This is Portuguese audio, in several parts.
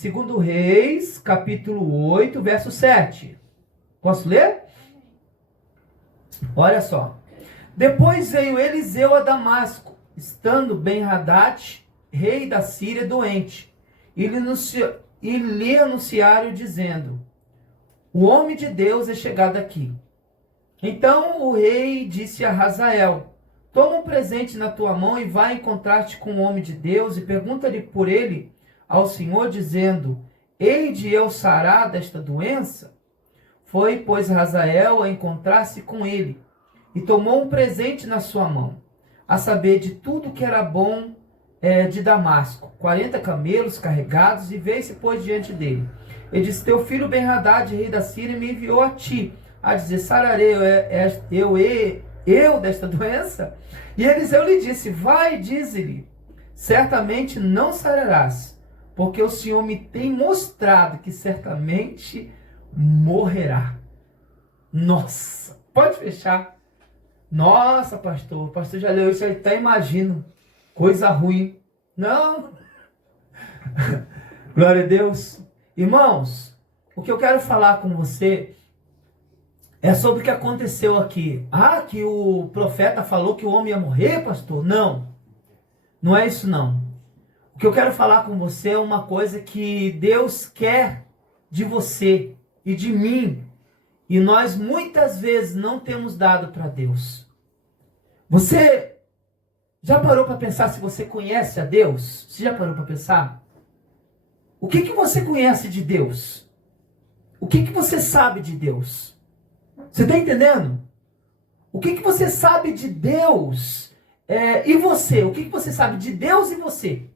2 Reis, capítulo 8, verso 7. Posso ler? Olha só. Depois veio Eliseu a Damasco, estando Ben-Hadad, rei da Síria, doente. E lhe anunciaram dizendo: o homem de Deus é chegado aqui. Então o rei disse a Hazael: toma um presente na tua mão e vai encontrar-te com o homem de Deus e pergunta-lhe por ele ao Senhor, dizendo: hei de eu sarar desta doença? Foi, pois, Hazael a encontrar-se com ele e tomou um presente na sua mão, a saber, de tudo que era bom de Damasco, 40 camelos carregados, e veio-se, pois, diante dele. Ele disse: teu filho Ben-Hadad, rei da Síria, me enviou a ti, a dizer: sararei eu desta doença? E Eliseu lhe disse: vai, dize-lhe, certamente não sararás, porque o Senhor me tem mostrado que certamente morrerá. Nossa, pode fechar. Nossa, pastor, o pastor já leu isso, eu até imagino. Coisa ruim. Não. Glória a Deus. Irmãos, o que eu quero falar com você é sobre o que aconteceu aqui. Ah, que o profeta falou que o homem ia morrer, pastor? Não. Não é isso, não. O que eu quero falar com você é uma coisa que Deus quer de você e de mim. E nós muitas vezes não temos dado para Deus. Você já parou para pensar se você conhece a Deus? Você já parou para pensar? O que você conhece de Deus? O que você sabe de Deus? Você está entendendo? O que você sabe de Deus e você? O que você sabe de Deus e você?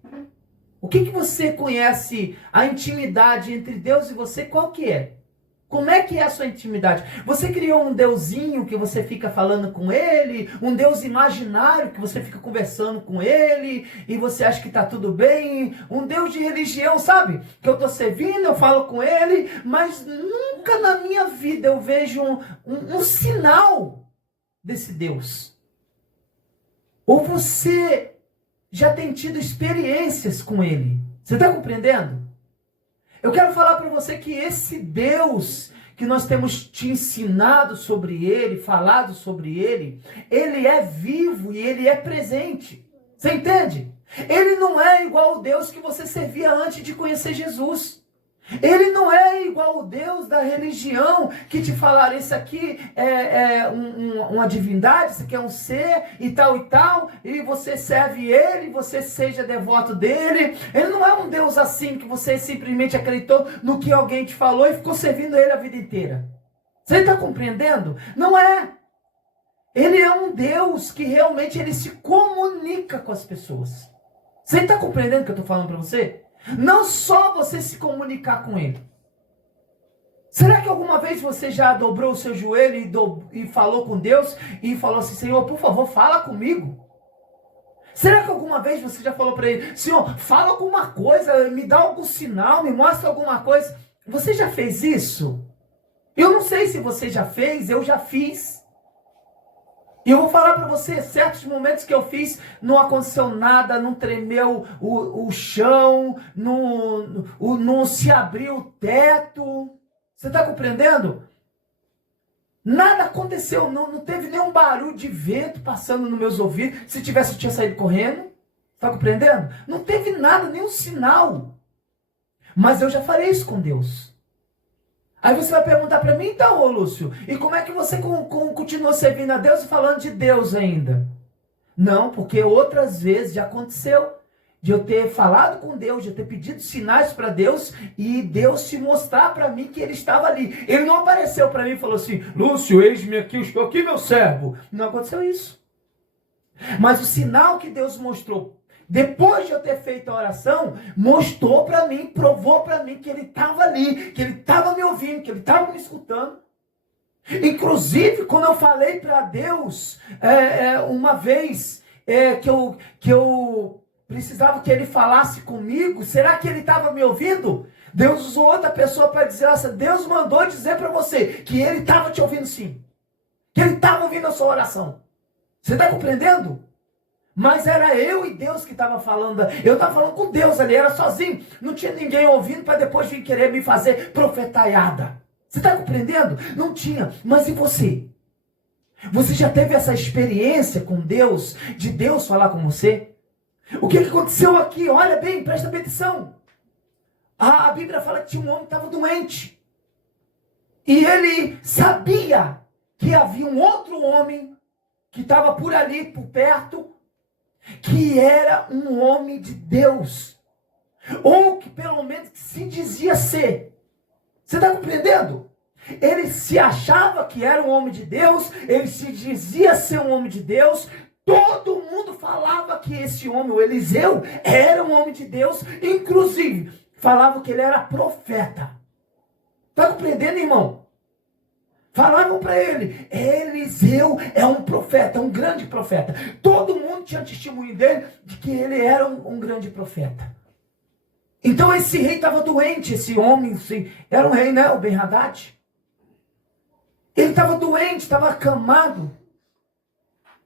O que você conhece, a intimidade entre Deus e você, qual que é? Como é que é a sua intimidade? Você criou um deusinho que você fica falando com ele, um Deus imaginário que você fica conversando com ele, e você acha que está tudo bem, um Deus de religião, sabe? Que eu estou servindo, eu falo com ele, mas nunca na minha vida eu vejo um sinal desse Deus. Ou você já tem tido experiências com ele? Você está compreendendo? Eu quero falar para você que esse Deus que nós temos te ensinado sobre ele, falado sobre ele é vivo e ele é presente. Você entende? Ele não é igual ao Deus que você servia antes de conhecer Jesus. Ele não é igual ao Deus da religião que te falaram: isso aqui é uma divindade, isso aqui é um ser e tal, e você serve ele, você seja devoto dele. Ele não é um Deus assim que você simplesmente acreditou no que alguém te falou e ficou servindo ele a vida inteira. Você está compreendendo? Não é. Ele é um Deus que realmente ele se comunica com as pessoas. Você está compreendendo o que eu estou falando para você? Não só você se comunicar com ele. Será que alguma vez você já dobrou o seu joelho e falou com Deus e falou assim: Senhor, por favor, fala comigo? Será que alguma vez você já falou para ele: Senhor, fala alguma coisa, me dá algum sinal, me mostra alguma coisa? Você já fez isso? Eu não sei se você já fez, eu já fiz. E eu vou falar para você, certos momentos que eu fiz, não aconteceu nada, não tremeu o chão, não se abriu o teto. Você está compreendendo? Nada aconteceu, não teve nenhum barulho de vento passando nos meus ouvidos. Se tivesse, eu tinha saído correndo. Está compreendendo? Não teve nada, nenhum sinal. Mas eu já falei isso com Deus. Aí você vai perguntar para mim: então, ô Lúcio, e como é que você continua servindo a Deus e falando de Deus ainda? Não, porque outras vezes já aconteceu de eu ter falado com Deus, de eu ter pedido sinais para Deus e Deus se mostrar para mim que ele estava ali. Ele não apareceu para mim e falou assim: Lúcio, eis-me aqui, eu estou aqui, meu servo. Não aconteceu isso. Mas o sinal que Deus mostrou depois de eu ter feito a oração, mostrou para mim, provou para mim que ele estava ali, que ele estava me ouvindo, que ele estava me escutando. Inclusive, quando eu falei para Deus, uma vez que eu precisava que ele falasse comigo, será que ele estava me ouvindo? Deus usou outra pessoa para dizer: nossa, Deus mandou dizer para você que ele estava te ouvindo sim, que ele estava ouvindo a sua oração. Você está compreendendo? Mas era eu e Deus que estava falando. Eu estava falando com Deus ali, era sozinho. Não tinha ninguém ouvindo para depois vir querer me fazer profetaiada. Você está compreendendo? Não tinha. Mas e você? Você já teve essa experiência com Deus, de Deus falar com você? O que aconteceu aqui? Olha bem, presta atenção. A Bíblia fala que tinha um homem que estava doente. E ele sabia que havia um outro homem que estava por ali, por perto, que era um homem de Deus. Ou que pelo menos se dizia ser. Você está compreendendo? Ele se achava que era um homem de Deus, ele se dizia ser um homem de Deus. Todo mundo falava que esse homem, o Eliseu, era um homem de Deus. Inclusive, falavam que ele era profeta. Está compreendendo, irmão? Falavam para ele, Eliseu é um profeta, um grande profeta. Todo mundo tinha testemunho dele de que ele era um grande profeta. Então esse rei estava doente, esse homem, era um rei, né, o Ben-Hadad. Ele estava doente, estava acamado.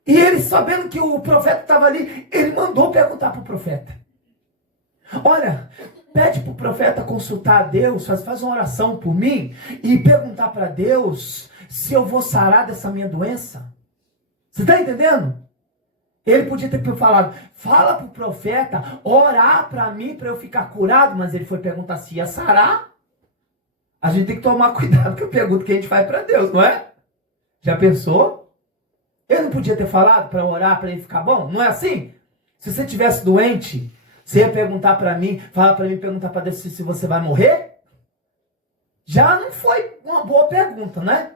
E ele, sabendo que o profeta estava ali, ele mandou perguntar para o profeta. Olha, pede para o profeta consultar a Deus, faz uma oração por mim e perguntar para Deus se eu vou sarar dessa minha doença. Você está entendendo? Ele podia ter falado, fala para o profeta orar para mim para eu ficar curado, mas ele foi perguntar se ia sarar. A gente tem que tomar cuidado com a pergunta que a gente faz para Deus, não é? Já pensou? Ele não podia ter falado para orar para ele ficar bom? Não é assim? Se você estivesse doente, você ia perguntar para mim, falar para mim, perguntar para Deus se você vai morrer? Já não foi uma boa pergunta, né?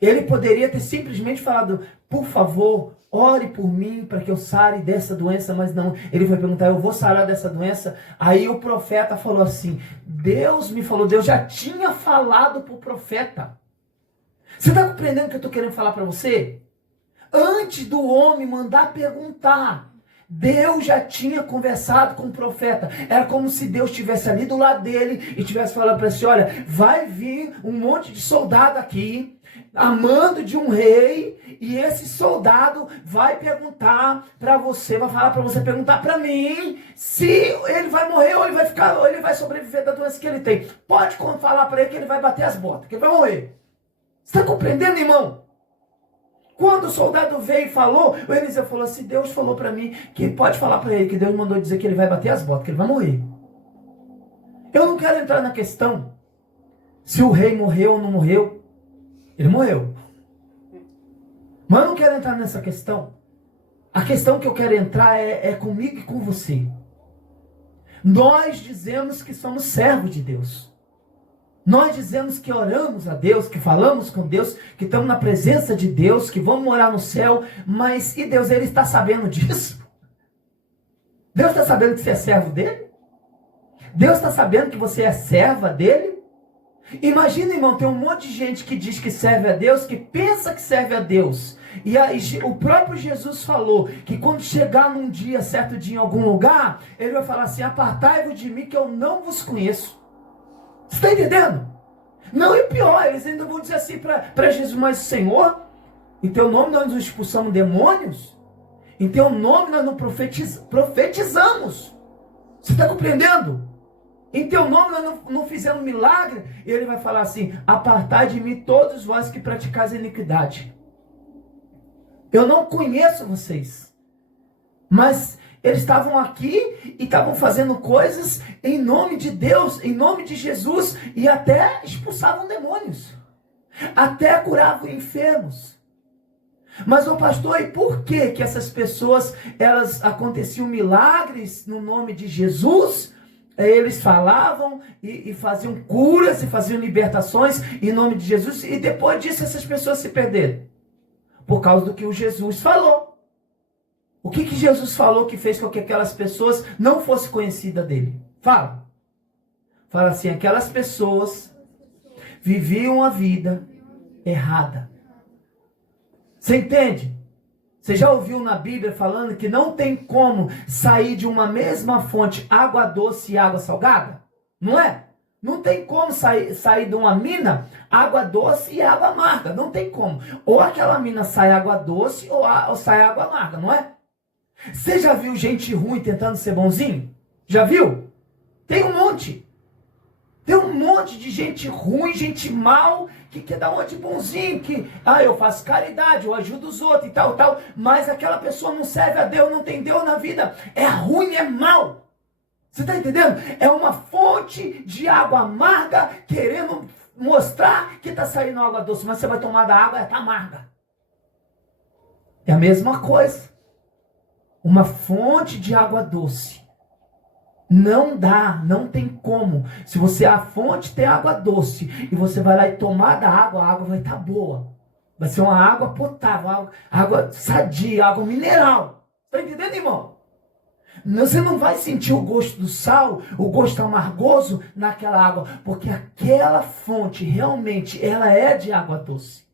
Ele poderia ter simplesmente falado, por favor, ore por mim para que eu sare dessa doença, mas não. Ele foi perguntar, eu vou sarar dessa doença? Aí o profeta falou assim, Deus me falou, Deus já tinha falado para o profeta. Você está compreendendo o que eu estou querendo falar para você? Antes do homem mandar perguntar, Deus já tinha conversado com o profeta. Era como se Deus estivesse ali do lado dele e estivesse falando para ele, olha, vai vir um monte de soldado aqui, amando de um rei, e esse soldado vai perguntar para você, vai falar para você perguntar para mim se ele vai morrer ou ele vai ficar, ou ele vai sobreviver da doença que ele tem. Pode falar para ele que ele vai bater as botas, que ele vai morrer. Você está compreendendo, irmão? Quando o soldado veio e falou, o Eliseu falou assim, Deus falou para mim que pode falar para ele que Deus mandou dizer que ele vai bater as botas, que ele vai morrer. Eu não quero entrar na questão se o rei morreu ou não morreu. Ele morreu. Mas eu não quero entrar nessa questão. A questão que eu quero entrar é comigo e com você. Nós dizemos que somos servos de Deus. Nós dizemos que oramos a Deus, que falamos com Deus, que estamos na presença de Deus, que vamos morar no céu, mas e Deus, Ele está sabendo disso? Deus está sabendo que você é servo dele? Deus está sabendo que você é serva dele? Imagina, irmão, tem um monte de gente que diz que serve a Deus, que pensa que serve a Deus. E aí, o próprio Jesus falou que quando chegar num dia, certo dia, em algum lugar, Ele vai falar assim, apartai-vos de mim que eu não vos conheço. Você está entendendo? Não, e pior, eles ainda vão dizer assim para Jesus, mas Senhor, em teu nome nós não expulsamos demônios? Em teu nome nós não profetizamos? Você está compreendendo? Em teu nome nós não fizemos milagre? E ele vai falar assim, apartai de mim todos vós que praticais a iniquidade. Eu não conheço vocês, mas eles estavam aqui e estavam fazendo coisas em nome de Deus, em nome de Jesus, e até expulsavam demônios, até curavam enfermos. Mas, ô pastor, e por que essas pessoas, elas aconteciam milagres no nome de Jesus? Eles falavam e faziam curas e faziam libertações em nome de Jesus, e depois disso essas pessoas se perderam, por causa do que o Jesus falou. O que Jesus falou que fez com que aquelas pessoas não fossem conhecidas dele? Fala. Fala assim, aquelas pessoas viviam a vida errada. Você entende? Você já ouviu na Bíblia falando que não tem como sair de uma mesma fonte água doce e água salgada? Não é? Não tem como sair de uma mina água doce e água amarga. Não tem como. Ou aquela mina sai água doce ou sai água amarga, não é? Você já viu gente ruim tentando ser bonzinho? Já viu? Tem um monte. Tem um monte de gente ruim, gente mal, que quer dar uma de bonzinho, que, eu faço caridade, eu ajudo os outros e tal, mas aquela pessoa não serve a Deus, não tem Deus na vida, é ruim, é mal. Você está entendendo? É uma fonte de água amarga, querendo mostrar que está saindo água doce, mas você vai tomar da água, está amarga. É a mesma coisa. Uma fonte de água doce. Não dá, não tem como. Se você, a fonte tem água doce, e você vai lá e tomar da água, a água vai estar boa. Vai ser uma água potável, água sadia, água mineral. Está entendendo, irmão? Você não vai sentir o gosto do sal, o gosto amargoso naquela água, porque aquela fonte realmente, ela é de água doce.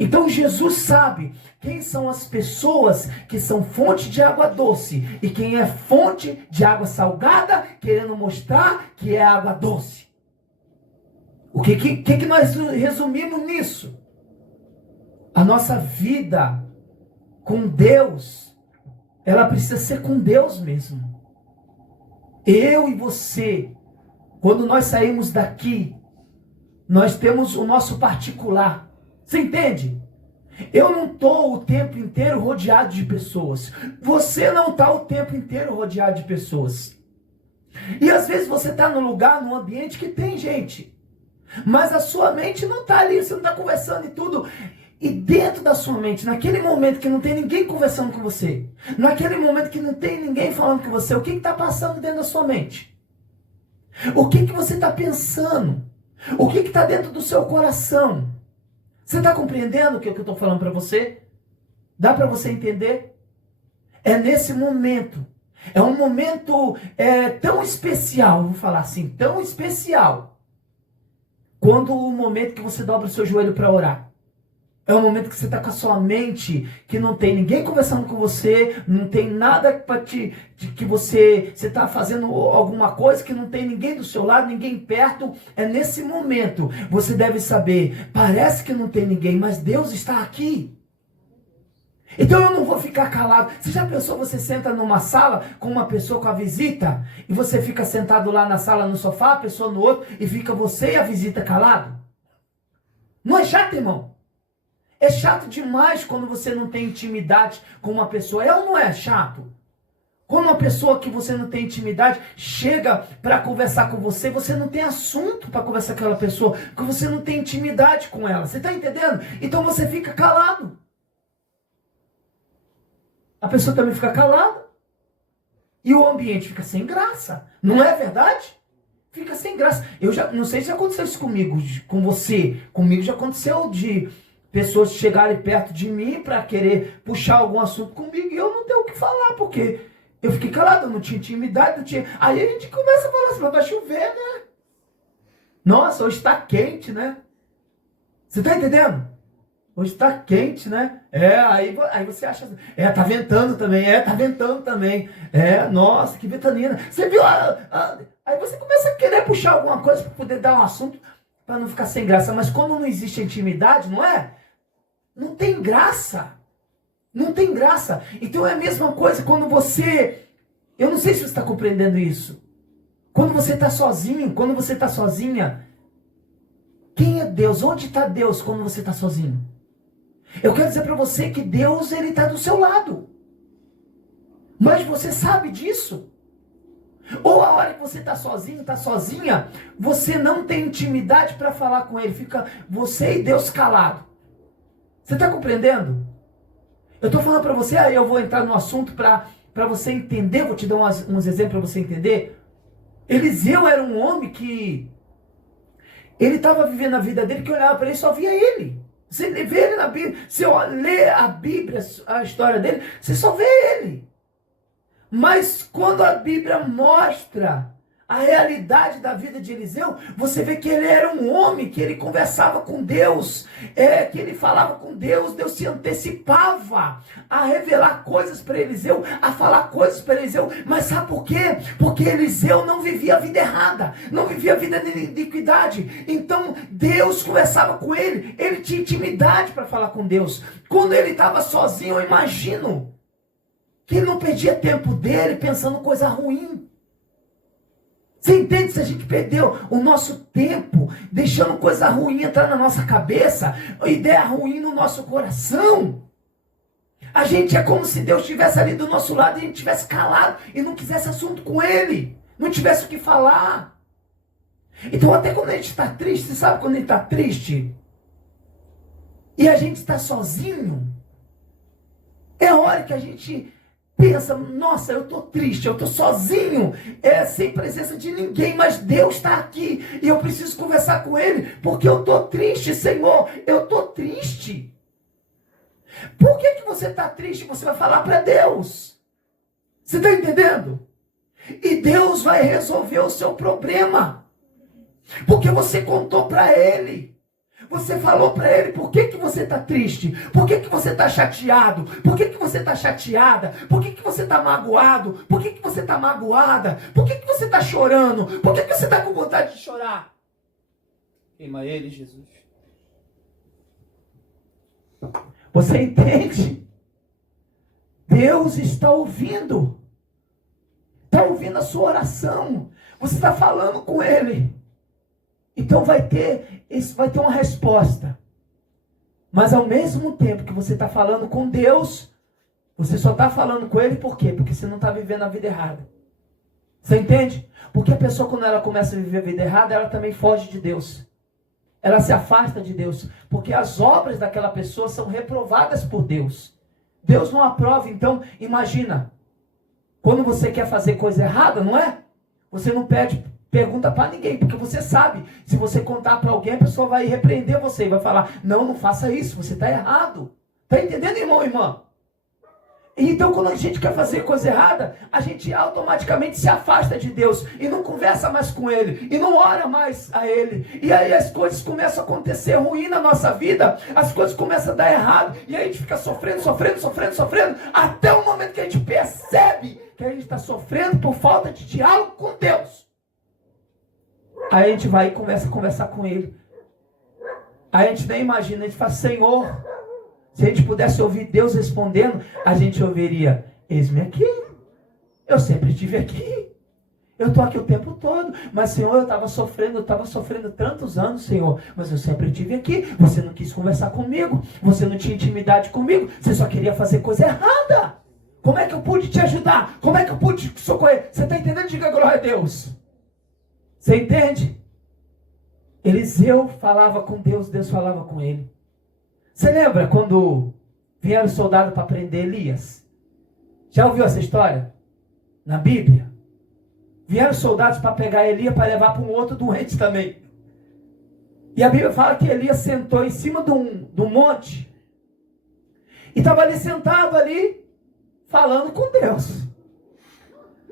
Então Jesus sabe quem são as pessoas que são fonte de água doce e quem é fonte de água salgada, querendo mostrar que é água doce. O que nós resumimos nisso? A nossa vida com Deus, ela precisa ser com Deus mesmo. Eu e você, quando nós saímos daqui, nós temos o nosso particular. Você entende? Eu não estou o tempo inteiro rodeado de pessoas. Você não está o tempo inteiro rodeado de pessoas. E às vezes você está num lugar, num ambiente que tem gente. Mas a sua mente não está ali, você não está conversando e tudo. E dentro da sua mente, naquele momento que não tem ninguém conversando com você, naquele momento que não tem ninguém falando com você, o que está passando dentro da sua mente? O que você está pensando? O que está dentro do seu coração? Você está compreendendo o que eu estou falando para você? Dá para você entender? É nesse momento. É um momento tão especial, vou falar assim, tão especial. Quando o momento que você dobra o seu joelho para orar. É um momento que você está com a sua mente, que não tem ninguém conversando com você, não tem nada para que você está fazendo alguma coisa, que não tem ninguém do seu lado, ninguém perto. É nesse momento, você deve saber, parece que não tem ninguém, mas Deus está aqui. Então eu não vou ficar calado. Você já pensou, você senta numa sala com uma pessoa, com a visita, e você fica sentado lá na sala, no sofá, a pessoa no outro, e fica você e a visita calado? Não é chato, irmão? É chato demais quando você não tem intimidade com uma pessoa. É ou não é chato? Quando uma pessoa que você não tem intimidade chega para conversar com você, você não tem assunto para conversar com aquela pessoa, porque você não tem intimidade com ela. Você está entendendo? Então você fica calado. A pessoa também fica calada. E o ambiente fica sem graça. Não é verdade? Fica sem graça. Eu já não sei se aconteceu isso comigo, com você. Comigo já aconteceu de pessoas chegarem perto de mim para querer puxar algum assunto comigo e eu não tenho o que falar, porque eu fiquei calado, eu não tinha intimidade, não tinha... Aí a gente começa a falar assim, vai chover, né? Nossa, hoje está quente, né? Você está entendendo? Hoje está quente, né? Aí você acha assim, tá ventando também, tá ventando também. Nossa, que ventania. Você viu? Aí você começa a querer puxar alguma coisa para poder dar um assunto, para não ficar sem graça. Mas quando não existe intimidade, não é? Não tem graça. Não tem graça. Então é a mesma coisa quando você... Eu não sei se você está compreendendo isso. Quando você está sozinho, quando você está sozinha, quem é Deus? Onde está Deus quando você está sozinho? Eu quero dizer para você que Deus, Ele está do seu lado. Mas você sabe disso? Ou a hora que você está sozinho, está sozinha, você não tem intimidade para falar com Ele. Fica você e Deus calado. Você está compreendendo? Eu estou falando para você, aí eu vou entrar no assunto para você entender, vou te dar uns exemplos para você entender. Eliseu era um homem que ele estava vivendo a vida dele, que olhava para ele e só via ele. Você vê ele na Bíblia, você lê a Bíblia, a história dele, você só vê ele. Mas quando a Bíblia mostra a realidade da vida de Eliseu, você vê que ele era um homem, que ele conversava com Deus, que ele falava com Deus, Deus se antecipava a revelar coisas para Eliseu, a falar coisas para Eliseu. Mas sabe por quê? Porque Eliseu não vivia a vida errada, não vivia a vida de iniquidade. Então Deus conversava com ele, ele tinha intimidade para falar com Deus. Quando ele estava sozinho, eu imagino Que ele não perdia tempo dele pensando coisa ruim. Você entende? Se a gente perdeu o nosso tempo deixando coisa ruim entrar na nossa cabeça, ideia ruim no nosso coração, a gente é como se Deus estivesse ali do nosso lado e a gente estivesse calado e não quisesse assunto com ele, não tivesse o que falar. Então até quando a gente está triste, você sabe quando a gente está triste e a gente está sozinho, é a hora que a gente pensa, nossa, eu estou triste, eu estou sozinho, sem presença de ninguém, mas Deus está aqui e eu preciso conversar com Ele, porque eu estou triste, Senhor, eu estou triste. Por que você está triste? Você vai falar para Deus. Você está entendendo? E Deus vai resolver o seu problema, porque você contou para Ele. Você falou para ele por que você está triste, por que você está chateado, por que você está chateada, por que você está magoado, por que você está magoada, por que você está chorando, por que você está com vontade de chorar. Queima ele, Jesus. Você entende? Deus está ouvindo a sua oração, você está falando com Ele. Então vai ter uma resposta. Mas ao mesmo tempo que você está falando com Deus, você só está falando com Ele por quê? Porque você não está vivendo a vida errada. Você entende? Porque a pessoa, quando ela começa a viver a vida errada, ela também foge de Deus. Ela se afasta de Deus. Porque as obras daquela pessoa são reprovadas por Deus. Deus não aprova. Então, imagina. Quando você quer fazer coisa errada, não é? Você não pergunta para ninguém, porque você sabe, se você contar para alguém, a pessoa vai repreender você e vai falar, não faça isso, você está errado. Está entendendo, irmão e irmã? Então, quando a gente quer fazer coisa errada, a gente automaticamente se afasta de Deus e não conversa mais com Ele, e não ora mais a Ele. E aí as coisas começam a acontecer ruim na nossa vida, as coisas começam a dar errado, e aí a gente fica sofrendo, até o momento que a gente percebe que a gente está sofrendo por falta de diálogo com Deus. Aí a gente vai e começa a conversar com Ele. Aí a gente nem imagina, a gente fala, Senhor, se a gente pudesse ouvir Deus respondendo, a gente ouviria, eis-me aqui, eu sempre estive aqui, eu estou aqui o tempo todo, mas Senhor, eu estava sofrendo tantos anos, Senhor, mas eu sempre estive aqui, você não quis conversar comigo, você não tinha intimidade comigo, você só queria fazer coisa errada. Como é que eu pude te ajudar? Como é que eu pude te socorrer? Você está entendendo? Diga glória a Deus. Você entende? Eliseu falava com Deus, Deus falava com ele. Você lembra quando vieram os soldados para prender Elias? Já ouviu essa história? Na Bíblia? Vieram os soldados para pegar Elias para levar para um outro doente também. E a Bíblia fala que Elias sentou em cima de um monte. E estava ali sentado ali, falando com Deus.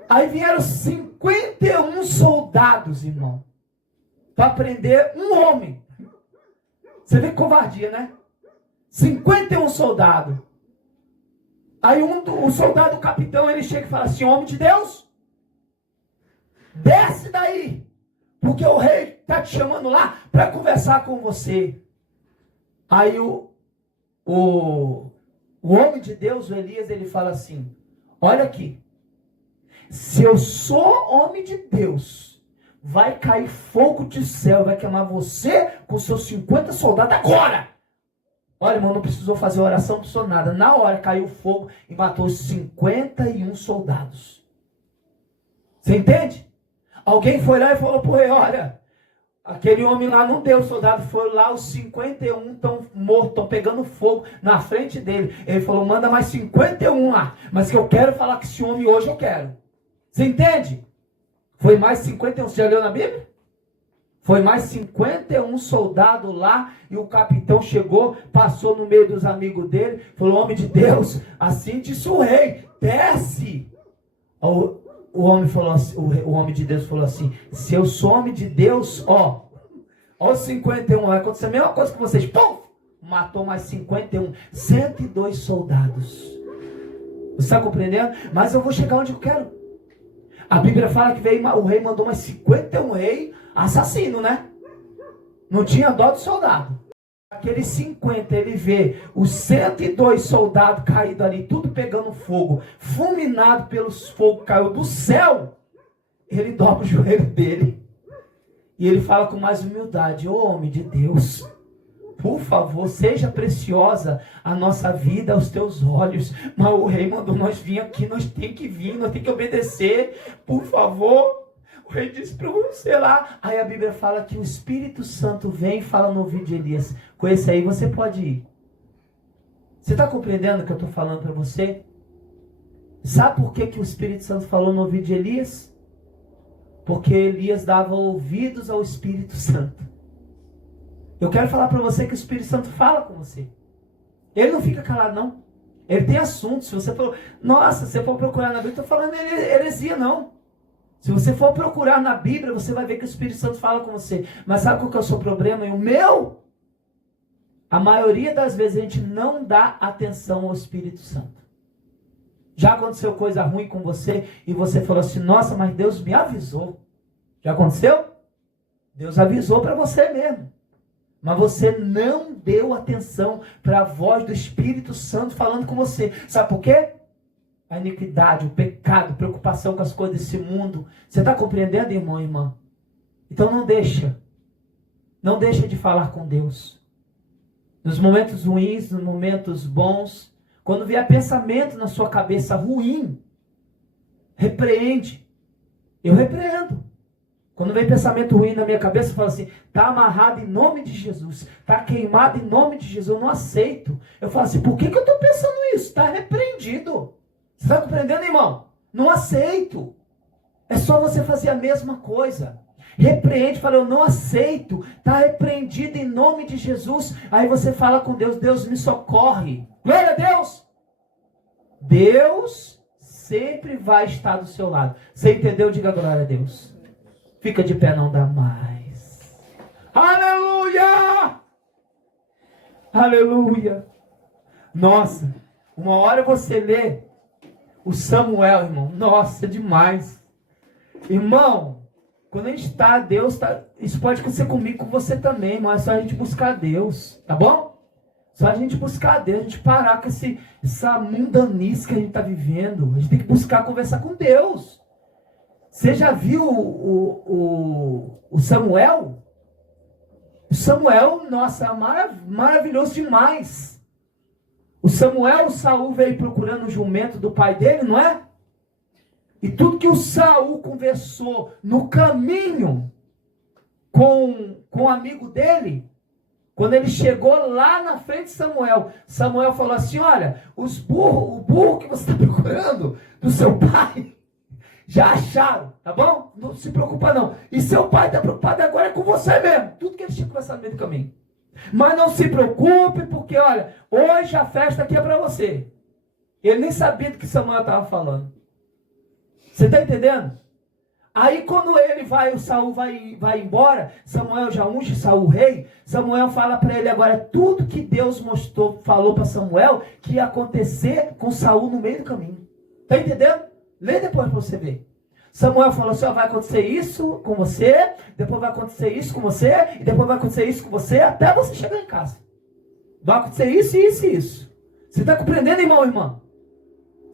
Aí vieram 51 soldados, irmão, para prender um homem. Você vê que covardia, né? 51 soldados. Aí o soldado, o capitão, ele chega e fala assim, homem de Deus, desce daí, porque o rei está te chamando lá para conversar com você. Aí o homem de Deus, o Elias, ele fala assim, olha aqui, se eu sou homem de Deus, vai cair fogo do céu, vai queimar você com seus 50 soldados agora. Olha, irmão, não precisou fazer oração, não precisou nada. Na hora caiu fogo e matou os 51 soldados. Você entende? Alguém foi lá e falou pro rei, olha, aquele homem lá não deu, o soldado foi lá, os 51 estão mortos, estão pegando fogo na frente dele. Ele falou, manda mais 51 lá, mas que eu quero falar com esse homem hoje, eu quero. Você entende? Foi mais 51, você já leu na Bíblia? Foi mais 51 soldados lá, e o capitão chegou, passou no meio dos amigos dele, falou, homem de Deus, assim disse o rei, desce. O homem falou assim, o homem de Deus falou assim, se eu sou homem de Deus, ó os 51, vai acontecer a mesma coisa com vocês, pum, matou mais 51, 102 soldados. Você está compreendendo? Mas eu vou chegar onde eu quero. A Bíblia fala que o rei mandou mais 51 rei assassino, né? Não tinha dó do soldado. Aqueles 50, ele vê os 102 soldados caídos ali, tudo pegando fogo, fulminado pelos fogos, caiu do céu. Ele dobra o joelho dele. E ele fala com mais humildade: ô homem de Deus, por favor, seja preciosa a nossa vida aos teus olhos. Mas o rei mandou nós vir aqui, nós temos que vir, nós temos que obedecer. Por favor. O rei disse para você lá. Aí a Bíblia fala que o Espírito Santo vem e fala no ouvido de Elias: com esse aí você pode ir. Você está compreendendo o que eu estou falando para você? Sabe por que o Espírito Santo falou no ouvido de Elias? Porque Elias dava ouvidos ao Espírito Santo. Eu quero falar para você que o Espírito Santo fala com você. Ele não fica calado, não. Ele tem assunto. Se você for, nossa, se você for procurar na Bíblia, eu estou falando heresia, não. Se você for procurar na Bíblia, você vai ver que o Espírito Santo fala com você. Mas sabe qual que é o seu problema e o meu? A maioria das vezes a gente não dá atenção ao Espírito Santo. Já aconteceu coisa ruim com você e você falou assim: nossa, mas Deus me avisou. Já aconteceu? Deus avisou para você mesmo. Mas você não deu atenção para a voz do Espírito Santo falando com você. Sabe por quê? A iniquidade, o pecado, preocupação com as coisas desse mundo. Você está compreendendo, irmão e irmã? Então não deixa de falar com Deus. Nos momentos ruins, nos momentos bons, quando vier pensamento na sua cabeça ruim, repreende. Eu repreendo. Quando vem pensamento ruim na minha cabeça, eu falo assim: está amarrado em nome de Jesus, está queimado em nome de Jesus, eu não aceito. Eu falo assim: por que eu estou pensando isso? Está repreendido. Você está compreendendo, irmão? Não aceito. É só você fazer a mesma coisa. Repreende, fala: eu não aceito. Está repreendido em nome de Jesus. Aí você fala com Deus: Deus me socorre. Glória a Deus. Deus sempre vai estar do seu lado. Você entendeu? Diga glória a Deus. Fica de pé, não dá mais. Aleluia! Aleluia! Nossa, uma hora você lê o Samuel, irmão. Nossa, demais. Irmão, quando a gente está, Deus está... Isso pode acontecer comigo, com você também, irmão. É só a gente buscar Deus, tá bom? Só a gente buscar Deus, a gente parar com essa mundanice que a gente está vivendo. A gente tem que buscar conversar com Deus. Você já viu o Samuel? O Samuel, nossa, maravilhoso demais. O Saul veio procurando o jumento do pai dele, não é? E tudo que o Saul conversou no caminho com o amigo dele, quando ele chegou lá na frente de Samuel falou assim: olha, o burro que você está procurando do seu pai, já acharam, tá bom? Não se preocupa não. E seu pai está preocupado agora é com você mesmo. Tudo que ele tinha conversado no meio do caminho. Mas não se preocupe, porque olha, hoje a festa aqui é para você. Ele nem sabia do que Samuel estava falando. Você está entendendo? Aí quando o Saul vai embora, Samuel já unge Saul rei. Samuel fala para ele agora tudo que Deus falou para Samuel que ia acontecer com Saul no meio do caminho. Está entendendo? Lê depois para você ver. Samuel falou assim: ó, vai acontecer isso com você, depois vai acontecer isso com você, e depois vai acontecer isso com você, até você chegar em casa. Vai acontecer isso, isso e isso. Você está compreendendo, irmão e irmã?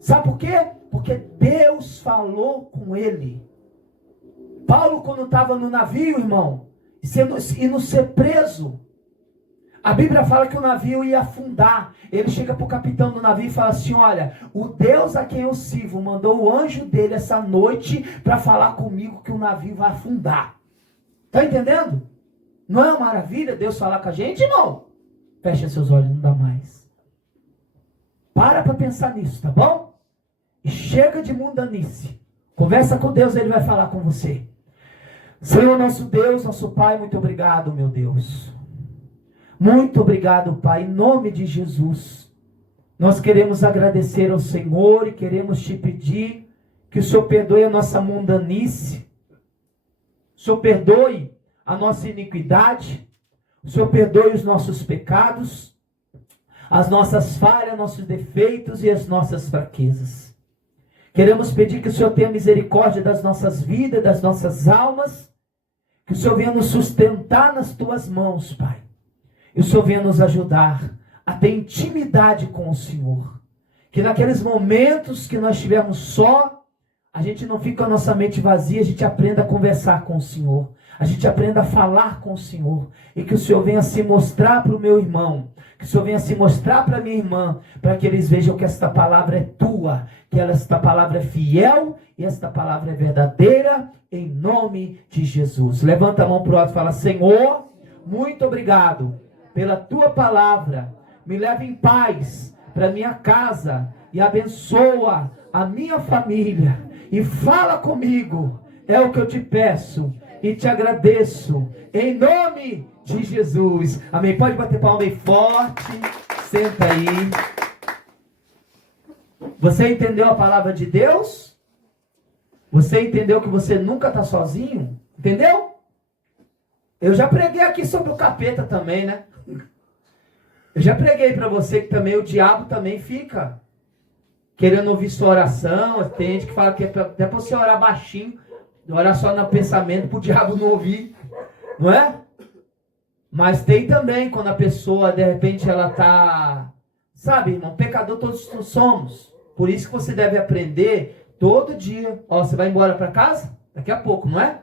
Sabe por quê? Porque Deus falou com ele. Paulo, quando estava no navio, irmão, indo ser preso, a Bíblia fala que o navio ia afundar. Ele chega para o capitão do navio e fala assim: olha, o Deus a quem eu sirvo mandou o anjo dele essa noite para falar comigo que o navio vai afundar. Está entendendo? Não é uma maravilha Deus falar com a gente, irmão? Fecha seus olhos, não dá mais. Para pensar nisso, tá bom? E chega de mundanice. Conversa com Deus, Ele vai falar com você. Senhor, nosso Deus, nosso Pai, muito obrigado, meu Deus. Muito obrigado, Pai, em nome de Jesus. Nós queremos agradecer ao Senhor e queremos te pedir que o Senhor perdoe a nossa mundanice. O Senhor perdoe a nossa iniquidade. O Senhor perdoe os nossos pecados, as nossas falhas, nossos defeitos e as nossas fraquezas. Queremos pedir que o Senhor tenha misericórdia das nossas vidas, das nossas almas, que o Senhor venha nos sustentar nas tuas mãos, Pai. E o Senhor venha nos ajudar a ter intimidade com o Senhor. Que naqueles momentos que nós estivermos só, a gente não fique com a nossa mente vazia, a gente aprenda a conversar com o Senhor. A gente aprenda a falar com o Senhor. E que o Senhor venha se mostrar para o meu irmão. Que o Senhor venha se mostrar para a minha irmã. Para que eles vejam que esta palavra é tua. Que esta palavra é fiel. E esta palavra é verdadeira. Em nome de Jesus. Levanta a mão para o alto e fala: Senhor, muito obrigado pela tua palavra. Me leva em paz para minha casa. E abençoa a minha família. E fala comigo. É o que eu te peço. E te agradeço, em nome de Jesus. Amém. Pode bater palma bem forte. Senta aí. Você entendeu a palavra de Deus? Você entendeu que você nunca está sozinho? Entendeu? Eu já preguei aqui sobre o capeta também, né? Eu já preguei para você que também o diabo também fica querendo ouvir sua oração. Tem gente que fala que é até para você orar baixinho. Orar só no pensamento para o diabo não ouvir, não é? Mas tem também quando a pessoa, de repente, ela está... Sabe, irmão, pecador todos somos. Por isso que você deve aprender todo dia. Ó, você vai embora para casa? Daqui a pouco, não é?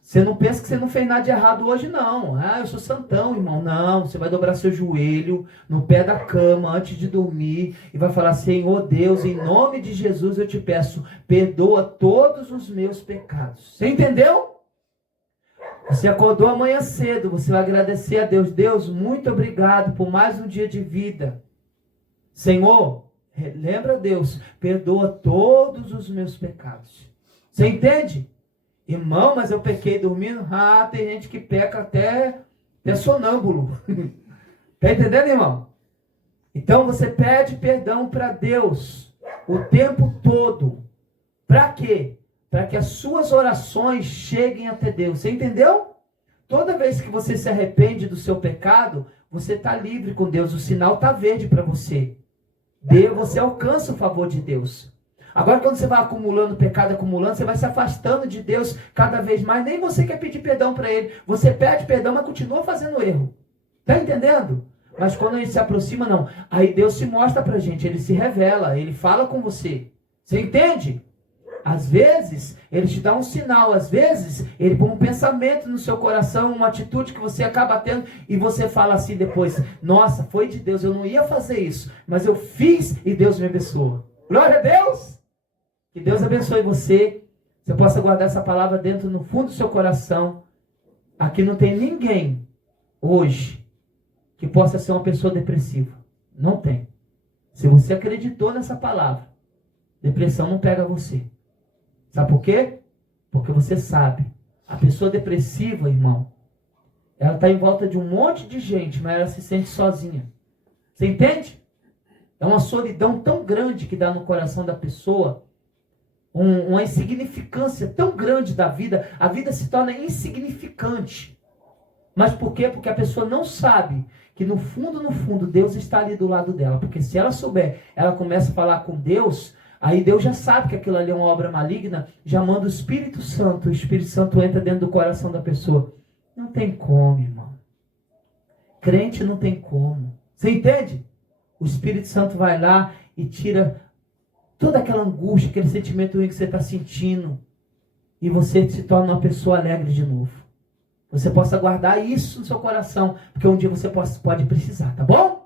Você não pensa que você não fez nada de errado hoje, não. Ah, eu sou santão, irmão. Não, você vai dobrar seu joelho no pé da cama antes de dormir e vai falar: Senhor Deus, em nome de Jesus eu te peço, perdoa todos os meus pecados. Você entendeu? Você acordou amanhã cedo, você vai agradecer a Deus. Deus, muito obrigado por mais um dia de vida. Senhor, lembra, Deus, perdoa todos os meus pecados. Você entende? Irmão, mas eu pequei dormindo? Ah, tem gente que peca até sonâmbulo. Tá entendendo, irmão? Então você pede perdão para Deus o tempo todo. Para quê? Para que as suas orações cheguem até Deus. Você entendeu? Toda vez que você se arrepende do seu pecado, você está livre com Deus. O sinal está verde para você. Você alcança o favor de Deus. Agora, quando você vai acumulando pecado, você vai se afastando de Deus cada vez mais. Nem você quer pedir perdão para Ele. Você pede perdão, mas continua fazendo erro. Está entendendo? Mas quando a gente se aproxima, não. Aí Deus se mostra para a gente. Ele se revela. Ele fala com você. Você entende? Às vezes, Ele te dá um sinal. Às vezes, Ele põe um pensamento no seu coração, uma atitude que você acaba tendo. E você fala assim depois: nossa, foi de Deus. Eu não ia fazer isso. Mas eu fiz e Deus me abençoa. Glória a Deus! Que Deus abençoe você. Você possa guardar essa palavra dentro, no fundo do seu coração. Aqui não tem ninguém hoje que possa ser uma pessoa depressiva. Não tem. Se você acreditou nessa palavra, depressão não pega você. Sabe por quê? Porque você sabe. A pessoa depressiva, irmão, ela está em volta de um monte de gente, mas ela se sente sozinha. Você entende? É uma solidão tão grande que dá no coração da pessoa. Uma insignificância tão grande da vida. A vida se torna insignificante. Mas por quê? Porque a pessoa não sabe que no fundo, Deus está ali do lado dela. Porque se ela souber, ela começa a falar com Deus, aí Deus já sabe que aquilo ali é uma obra maligna, já manda o Espírito Santo entra dentro do coração da pessoa. Não tem como, irmão. Crente não tem como. Você entende? O Espírito Santo vai lá e tira toda aquela angústia, aquele sentimento ruim que você está sentindo. E você se torna uma pessoa alegre de novo. Você possa guardar isso no seu coração, porque um dia você pode precisar, tá bom?